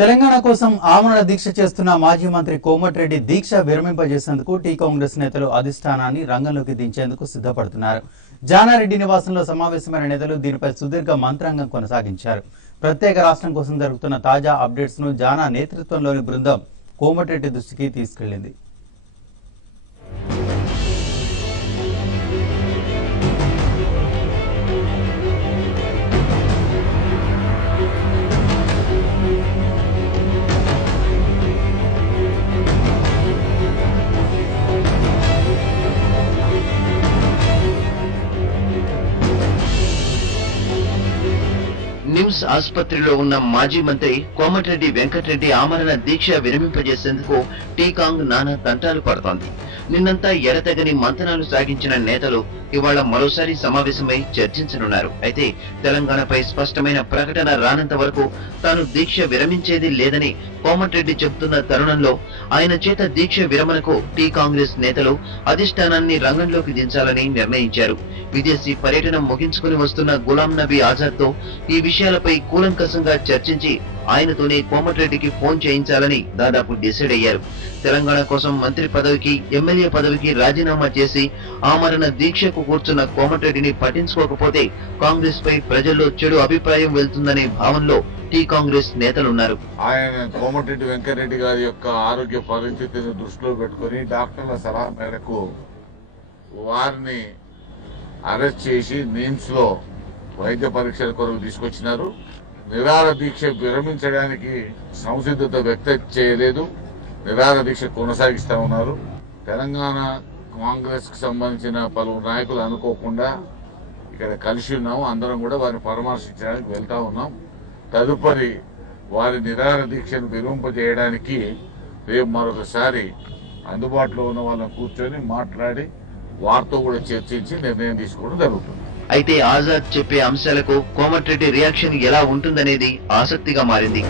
తెలంగాణ కోసం ఆమరణ దీక్ష చేస్తున్న మాజీ మంత్రి కోమటిరెడ్డి దీక్ష విరమింపజేసేందుకు టీ కాంగ్రెస్ నేతలు అధిష్టానాన్ని రంగంలోకి దించేందుకు సిద్ధపడుతున్నారు. జానారెడ్డి నివాసంలో సమావేశమైన నేతలు దీనిపై సుదీర్ఘ మంత్రాంగం కొనసాగించారు. ప్రత్యేక రాష్ట్రం కోసం జరుగుతున్న తాజా అప్డేట్స్ ను జానా నేతృత్వంలోని బృందం కోమటిరెడ్డి దృష్టికి తీసుకెళ్లింది. నిమ్స్ ఆసుపత్రిలో ఉన్న మాజీ మంత్రి కోమటిరెడ్డి వెంకటరెడ్డి ఆమరణ దీక్ష విరమింపజేసేందుకు టీకాంగ్ నానా తంటాలు పడుతోంది. నిన్నంతా ఎడతెగని మంతనాలు సాగించిన నేతలు ఇవాళ మరోసారి సమావేశమై చర్చించనున్నారు. అయితే తెలంగాణపై స్పష్టమైన ప్రకటన రానంత వరకు తాను దీక్ష విరమించేది లేదని కోమటిరెడ్డి చెబుతున్న తరుణంలో ఆయన చేత దీక్ష విరమణకు టీ కాంగ్రెస్ నేతలు అధిష్టానాన్ని రంగంలోకి దించాలని నిర్ణయించారు. విదేశీ పర్యటన ముగించుకుని వస్తున్న గులాం నబీ ఆజాద్ తో ఈ విషయాలపై కూలంకషంగా చర్చించి ఆయనతోనే కోమటిరెడ్డికి ఫోన్ చేయించాలని దాదాపు డిసైడ్ అయ్యారు. తెలంగాణ కోసం మంత్రి పదవికి ఎమ్మెల్యే పదవికి రాజీనామా చేసి ఆమరణ దీక్షకు కూర్చున్న కోమటిరెడ్డిని పట్టించుకోకపోతే కాంగ్రెస్ పై ప్రజల్లో చెడు అభిప్రాయం వెళ్తుందనే భావనలో టీ కాంగ్రెస్ నేతలున్నారు. ఆయన కోమటిరెడ్డి వెంకటరెడ్డి గారి యొక్క ఆరోగ్య పరిస్థితిని దృష్టిలో పెట్టుకుని డాక్టర్ల సలహా మేరకు వారిని అరెస్ట్ చేసి నిమ్స్ లో వైద్య పరీక్షల కొరకు తీసుకొచ్చినారు. నిరాహార దీక్ష విరమించడానికి సంసిద్ధత వ్యక్తం చేయలేదు. నిరాహార దీక్ష కొనసాగిస్తా ఉన్నారు. తెలంగాణ కాంగ్రెస్ కు సంబంధించిన పలువురు నాయకులు అనుకోకుండా ఇక్కడ కలిసి ఉన్నాము. అందరం కూడా వారిని పరామర్శించడానికి వెళ్తా ఉన్నాం. తదుపరి వారి నిరాహార దీక్షను విరమింపజేయడానికి రేపు మరొకసారి అందుబాటులో ఉన్న వాళ్ళని కూర్చొని మాట్లాడి వారితో కూడా చర్చించి నిర్ణయం తీసుకోవడం జరుగుతుంది. అయితే ఆజాద్ చెప్పే అంశాలకు కోమటిరెడ్డి రియాక్షన్ ఎలా ఉంటుందనేది ఆసక్తిగా మారింది.